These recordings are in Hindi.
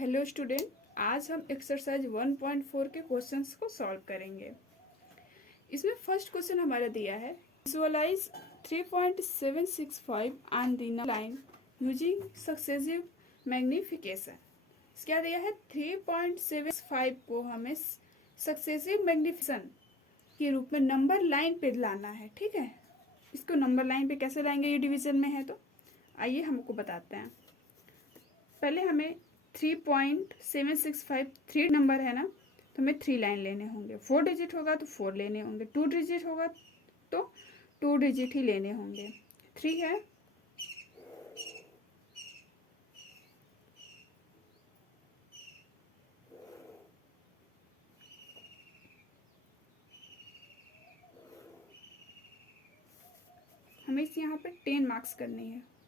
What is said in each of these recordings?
हेलो स्टूडेंट, आज हम एक्सरसाइज 1.4 के क्वेश्चंस को सॉल्व करेंगे। इसमें फर्स्ट क्वेश्चन हमारा दिया है, visualise 3.765 on the line using successive magnification. क्या दिया है, 3.75 को हमें सक्सेसिव मैग्निफिकेशन के रूप में नंबर लाइन पे लाना है। ठीक है, इसको नंबर लाइन पे कैसे लाएंगे, ये डिवीजन में है, तो आइए हमको बताते हैं। पहले हमें 3.765 3 नंबर है ना, तो हमें 3 लाइन लेने होंगे। 4 डिजिट होगा तो 4 लेने होंगे, 2 डिजिट होगा तो 2 डिजिट ही लेने होंगे। 3 है, हमें इस यहाँ पे 10 मार्क्स करनी है।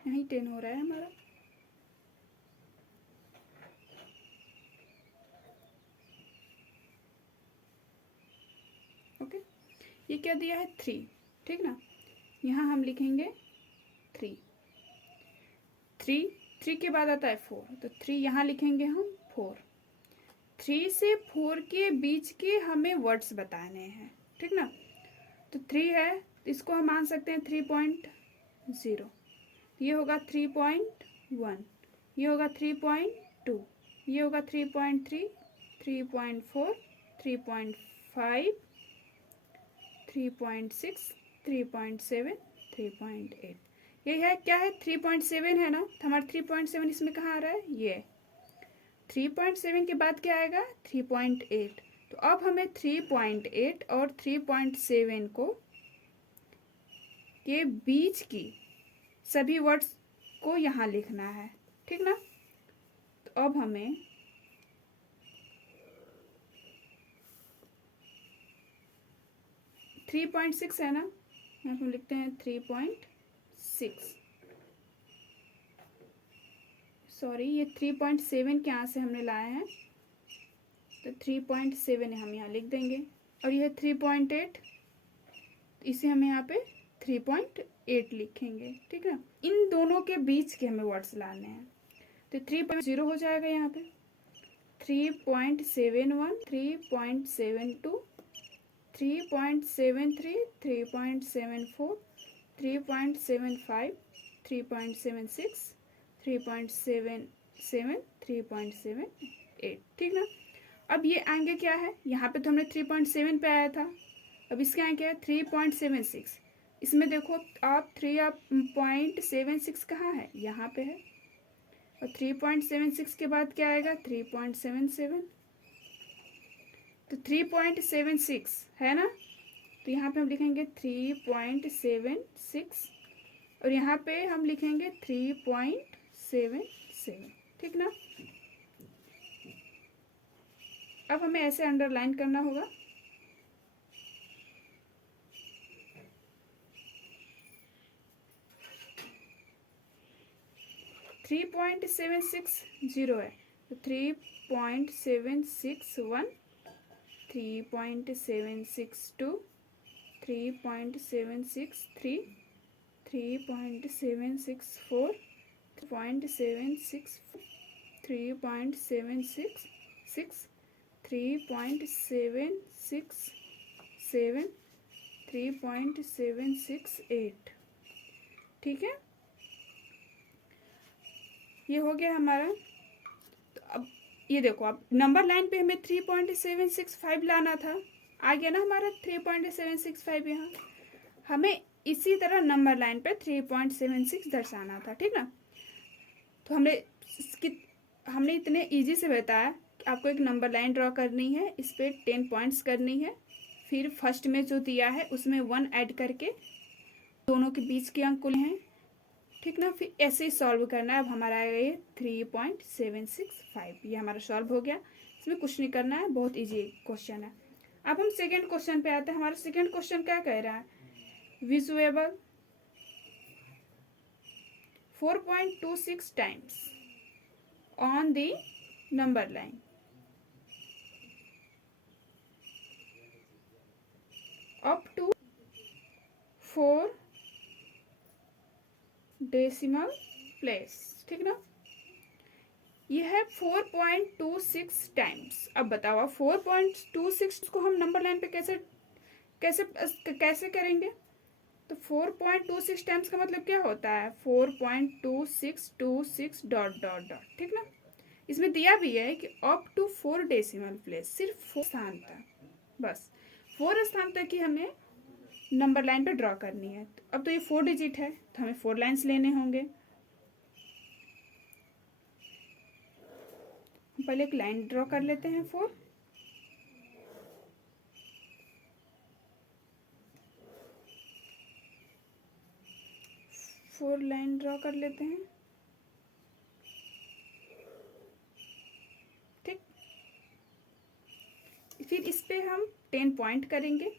यहीं 10 हो रहा है हमारा। ओके, ये क्या दिया है, 3। ठीक ना, यहाँ हम लिखेंगे 3। 3 के बाद आता है 4, तो 3 यहाँ लिखेंगे हम 4। 3 से 4 के बीच के हमें वर्ड्स बताने हैं। ठीक ना, तो 3 है, तो इसको हम मान सकते हैं 3.0, ये होगा 3.1, ये होगा 3.2, ये होगा 3.3, 3.4, 3.5, 3.6, 3.7, 3.8। ये है क्या है, 3.7 है ना, तो हमारा 3.7 इसमें कहाँ आ रहा है, ये 3.7 के बाद क्या आएगा, 3.8। तो अब हमें 3.8 और 3.7 को के बीच की सभी वर्ड्स को यहाँ लिखना है। ठीक ना, तो अब हमें 3.6 है ना, यहाँ पे हम लिखते हैं 3.6। सॉरी, ये 3.7 के यहाँ से हमने लाए हैं, तो 3.7 हम यहाँ लिख देंगे। और यह 3.8, इसे हम यहाँ पे 3.8 लिखेंगे। ठीक है, इन दोनों के बीच के हमें वर्ड्स लाने हैं, तो 3.0 हो जाएगा यहाँ पे, 3.71, 3.72, 3.73, 3.74, 3.75, 3.76, 3.77, 3.78। ठीक ना, अब ये आएंगे क्या है, यहाँ पे तो हमने 3.7 पे आया था, अब इसके आगे क्या है 3.76। इसमें देखो आप 3.76 कहाँ है, यहाँ पे है, और 3.76 के बाद क्या आएगा 3.77, तो 3.76 है ना, तो यहाँ पे हम लिखेंगे 3.76 और यहाँ पे हम लिखेंगे 3.77। ठीक ना, अब हमें ऐसे अंडरलाइन करना होगा। थ्री 3.760 है, तो 3.761, 3.762, 3.763, 3.764, 3.764, 3.766, 3.767, 3.768। ठीक है, ये हो गया हमारा। तो अब ये देखो, अब नंबर लाइन पे हमें 3.765 लाना था, आ गया ना हमारा 3.765। यहाँ हमें इसी तरह नंबर लाइन पे 3.76 दर्शाना था। ठीक ना, तो हमने इतने इजी से बताया कि आपको एक नंबर लाइन ड्रॉ करनी है, इस पर 10 पॉइंट्स करनी है, फिर फर्स्ट में जो दिया है उसमें 1 ऐड करके दोनों के बीच के अंक हैं, ठीक ना। फिर ऐसे ही सॉल्व करना है। अब हमारा आएगा ये 3.765, ये हमारा सॉल्व हो गया। इसमें कुछ नहीं करना है, बहुत इजी क्वेश्चन है। अब हम सेकेंड क्वेश्चन पे आते हैं। हमारा सेकेंड क्वेश्चन क्या कह रहा है, विजुएबल 4.26 times on the number line up to 4 decimal place. ठीक ना, ये है 4.26 टाइम्स। अब बताओ आप 4.26 को हम नंबर लाइन पे कैसे कैसे कैसे करेंगे। तो 4.26 टाइम्स का मतलब क्या होता है, 4.2626 डॉट डॉट डॉट। ठीक ना, इसमें दिया भी है कि अप टू 4 डेसिमल प्लेस, सिर्फ 4 स्थान तक, बस 4 स्थान तक ही हमें नंबर लाइन पे ड्रॉ करनी है। अब तो ये 4 डिजिट है, तो हमें 4 लाइन्स लेने होंगे। पहले एक लाइन ड्रॉ कर लेते हैं, 4 लाइन ड्रॉ कर लेते हैं। ठीक, फिर इस पे हम 10 पॉइंट करेंगे।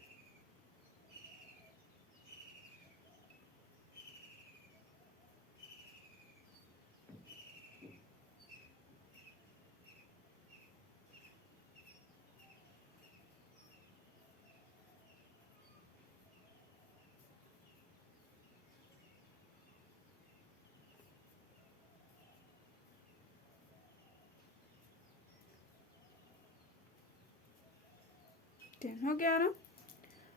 हो गया ना।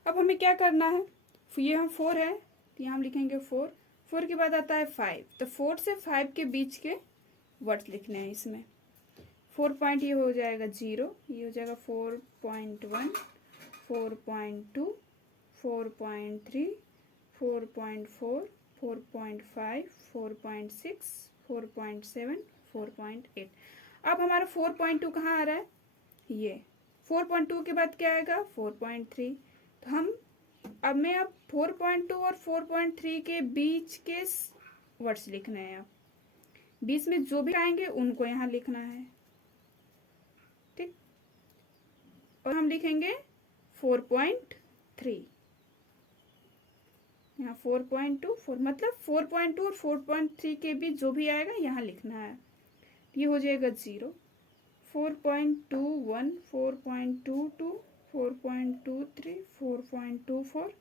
अब हमें क्या करना है, ये हम 4 है तो यहाँ हम लिखेंगे 4। 4 के बाद आता है 5, तो 4 से 5 के बीच के वर्ड्स लिखने हैं इसमें। 4 पॉइंट ये हो जाएगा 0, ये हो जाएगा 4.1, 4.2, 4.3, 4.4, 4.5, 4.6, 4.7, 4.8। अब हमारा 4.2 कहाँ आ रहा है, ये 4.2 के बाद क्या आएगा 4.3। तो हम अब 4.2 और 4.3 के बीच के वर्ड्स लिखने हैं। अब बीच में जो भी आएंगे उनको यहाँ लिखना है। ठीक, और हम लिखेंगे 4.3, यहाँ 4.2, 4 मतलब 4.2 और 4.3 के बीच जो भी आएगा यहाँ लिखना है। ये हो जाएगा 0, 4.21, 4.22, 4.23, 4.24,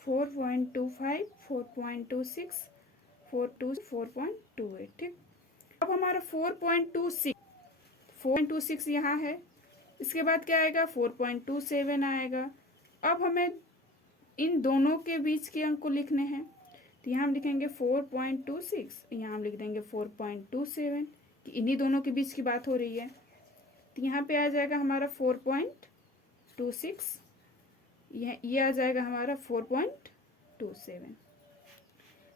4.25, 4.26, 4.28। ठीक, अब हमारा 4.26 यहाँ है। इसके बाद क्या आएगा 4.27 आएगा। अब हमें इन दोनों के बीच के अंक को लिखने हैं, तो यहाँ हम लिखेंगे 4.26, यहाँ हम लिख देंगे 4.27 कि इन्हीं दोनों के बीच की बात हो रही है। तो यहाँ पे आ जाएगा हमारा 4.26, ये आ जाएगा हमारा 4.27।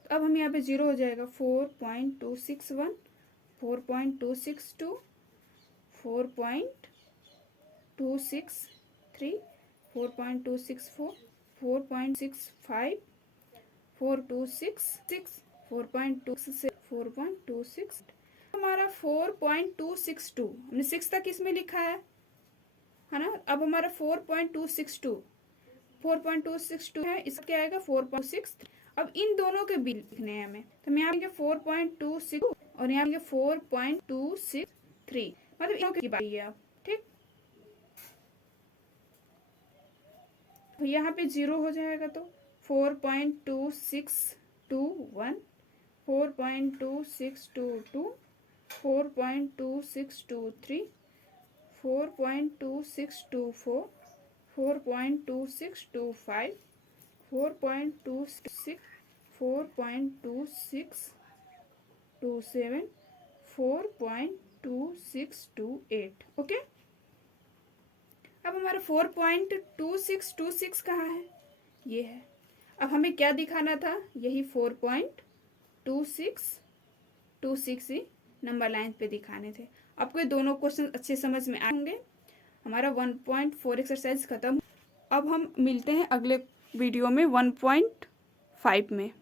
तो अब हम यहाँ पे 0 हो जाएगा, 4.261, 4.262, 4.263, 4.264, 4.65, 4.266, 4.26, 4.26। हमारा 4.262 हमने 6 तक इसमें लिखा है ना। अब हमारा 4.262 है, इसका क्या आएगा 4.6। अब इन दोनों के बिल लिखने हैं हमें, तो हम यहाँ लिखेंगे 4.26 और यहाँ लिखेंगे 4.263, मतलब इन की बात है आप। ठीक, तो यहाँ पे 0 हो जाएगा, तो 4.2621, 4.2622, 4.2623, 4.2624, 4.2625, 4.26, 4.2627, 4.2628। ओके, अब हमारा 4.2626 कहाँ है, ये है। अब हमें क्या दिखाना था, यही 4.2626 ही नंबर लाइन पे दिखाने थे। आपको ये दोनों क्वेश्चन अच्छे समझ में आएंगे। हमारा 1.4 एक्सरसाइज खत्म। अब हम मिलते हैं अगले वीडियो में 1.5 में।